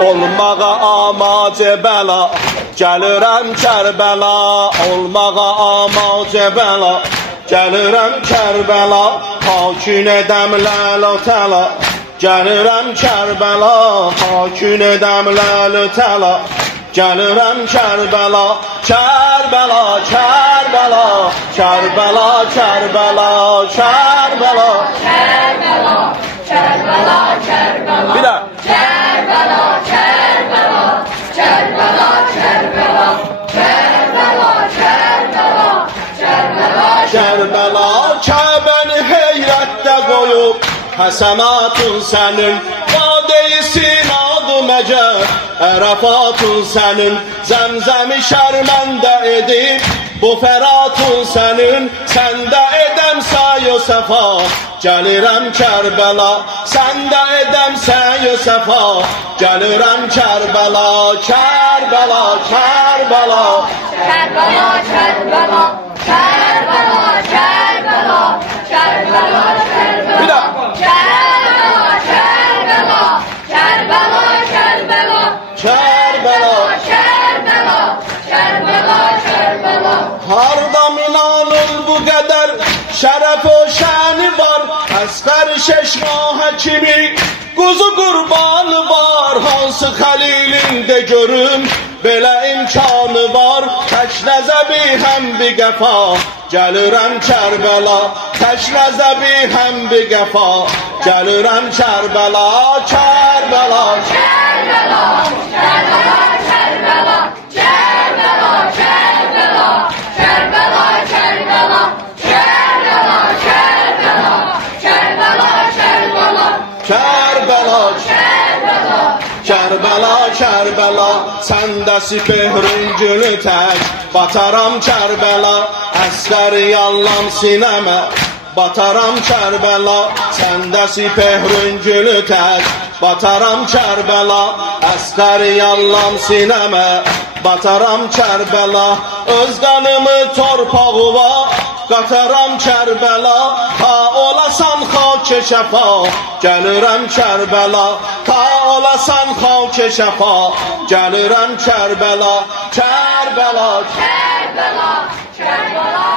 olmağa amace bəla, gəlirəm Kərbəla, olmağa amace bəla, gəlirəm Kərbəla, hakün edəm ləl-o təla, gəlirəm Kərbəla, hakün edəm ləl-o təla, gəlirəm Kərbəla, Kərbəla, Kərbəla, Kərbəla, Kərbəla, Kərbəla, Kərbəla, Kərbəla, Kərbəla. Bir də. Kərbəla, Kərbəla, Kərbəla, Kərbəla, Kərbəla, Kərbəla, Kərbəla, Kərbəla, Kəbəni heyrətdə qoyub, həsənatın sənin, vadeysin adı məcəd, ərəfatın sənin, zəmzəmi şərməndə edib, bu fəratın sənin, səndə edəm say-o səfa, gəlirəm Kərbəla, səndə edəm say-o səfa, gəlirəm Kərbəla, Kərbəla, Kərbəla, Kərbəla, Kərbəla, Kərbəla, Kərbəla, Kərbəla, Kərbəla. Bir daha. Kərbəla, Kərbəla, Kərbəla, Kərbəla, Kərbəla, Kərbəla, Kərbəla, Kərbəla. hardan inanır bu qədər şərəf o şəni var, əsqər şeşmahə kimi quzu qurbanı var, hansı xəlilində görüm belə imkanı var, tək nəzəbi həm bir qəfa, gəlirəm Kərbəla, tək nəzəbi həm bir qəfa, gəlirəm Kərbəla, Kərbəla, Kərbəla, Kərbəla, Kərbəla, Kərbəla, Kərbəla, Kərbəla, Kərbəla, Kərbəla, Kərbəla, Kərbəla, Kərbəla, Kərbəla, Kərbəla. Kərbəla, Kərbəla, səndə sipehrin gülü tək, bataram Kərbəla, əsqəri yallam sinəmə, bataram Kərbəla, səndə sipehrin gülü tək, bataram Kərbəla, əsqəri yallam sinəmə, bataram Kərbəla, öz qanımı torpağıva, qataram Kərbəla, ta olasan xak-ı şəfa, gəlirəm Kərbəla, ta olasan xak-ı şəfa, gəlirəm Kərbəla, Kərbəla, Kərbəla, Kərbəla,